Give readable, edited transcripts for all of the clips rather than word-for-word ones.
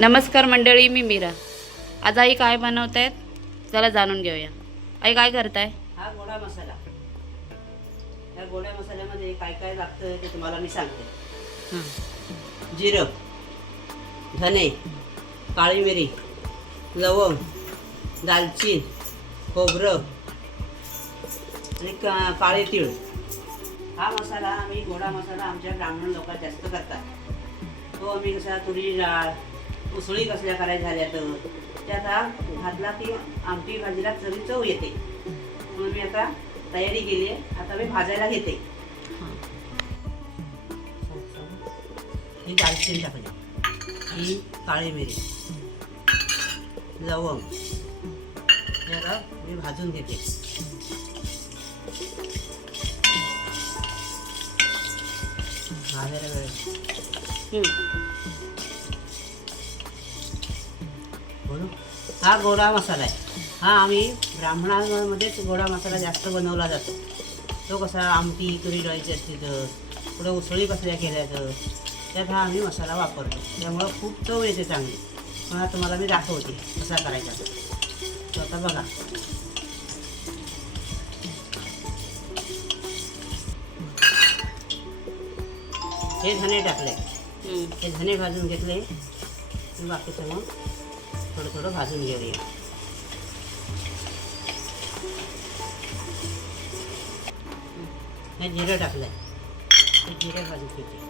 नमस्कार मंडळी, मी मीरा. आज आई काय बनवत आहेत चला जाणून घेऊया. आई काय करताय? हा गोडा मसाला. या गोड्या मसाल्यामध्ये काय काय लागतं ते तुम्हाला मी सांगते. जिरं, धने, काळी मिरी, लवंग, दालचीन, खोबरं आणि काळे तीळ. हा मसाला आम्ही गोडा मसाला आमच्या ब्राह्मण लोक जास्त करतात. तो आम्ही कसा तुरीची डाळ, उसळी कसल्या करायच्या झाल्या तर त्यात हा घातला की आमटी भाजीला चव येते. म्हणून मी आता तयारी केली आहे. आता मी भाजायला घेते. ही दालचिनी टाकली, ही काळी मिरी, लवंग याला मी भाजून घेते. भाजायला वेळ बोलू. हा गोडा मसाला आहे. हा आम्ही ब्राह्मणांमध्येच गोडा मसाला जास्त बनवला जातो. तो कसा आमटी तुरी डाळीची असते तर पुढे उसळी कसल्या केल्या तर त्यात हा आम्ही मसाला वापरतो. त्यामुळं खूप चव येते चांगली. पण तुम्हाला मी दाखवते कसा करायचा तो. आता बघा, हे धने टाकले. हे धने भाजून घेतले. बाकीचं मग थोडं थोडं भाजून घेऊया. हे जिरं टाकलंय. हे जिरे भाजून घेते.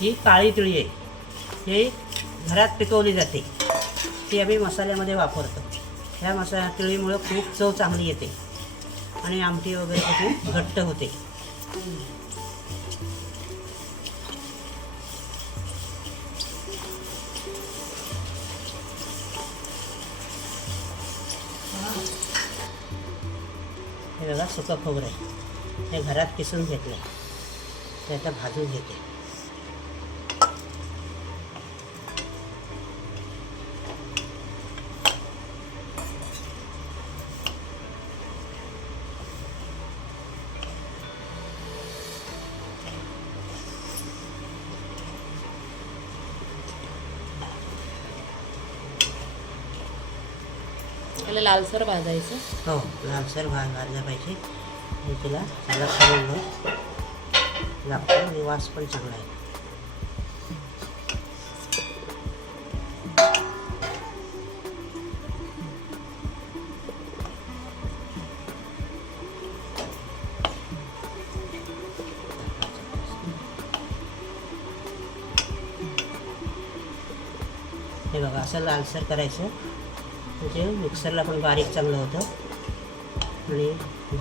ही काळी तिळी आहे. हे घरात पिकवली जाते. ती आम्ही मसाल्यामध्ये वापरतो. ह्या तिळीमुळे खूप चव चांगली येते आणि आमटी वगैरे खूप घट्ट होते. हे बघा, सुकं खोबरं आहे. हे घरात किसून घेतलं. ते आता भाजून घेते. त्याला लालसर भाजायचं. हो, लालसर भाजला पाहिजे. हे तिला सगळं करून लागतो आणि वास पण चांगला आहे. हे बघा, असं लालसर करायचं म्हणजे मिक्सरला पण बारीक चांगलं होतं आणि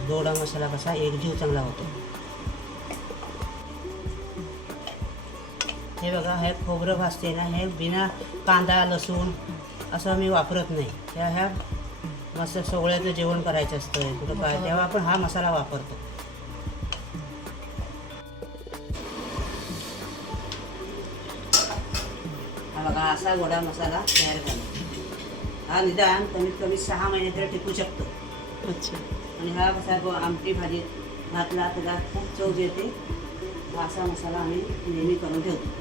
गोडा मसाला कसा एकजीव चांगला होतो. हे बघा, हे खोबरं भाजते ना, हे बिना कांदा लसूण असं मी वापरत नाही. ह्या मस्त सोहळ्याचं जेवण करायचं असतं कुठं काय, तेव्हा आपण हा मसाला वापरतो. हा बघा, असा गोडा मसाला तयार झाला. हा निदान कमीत कमी 6 महिने तरी टिकू शकतो. अच्छा. आणि हा कसा आमटी भाजीत घातला त्याला खूप चव येते. असा मसाला आम्ही नेहमी करून ठेवतो.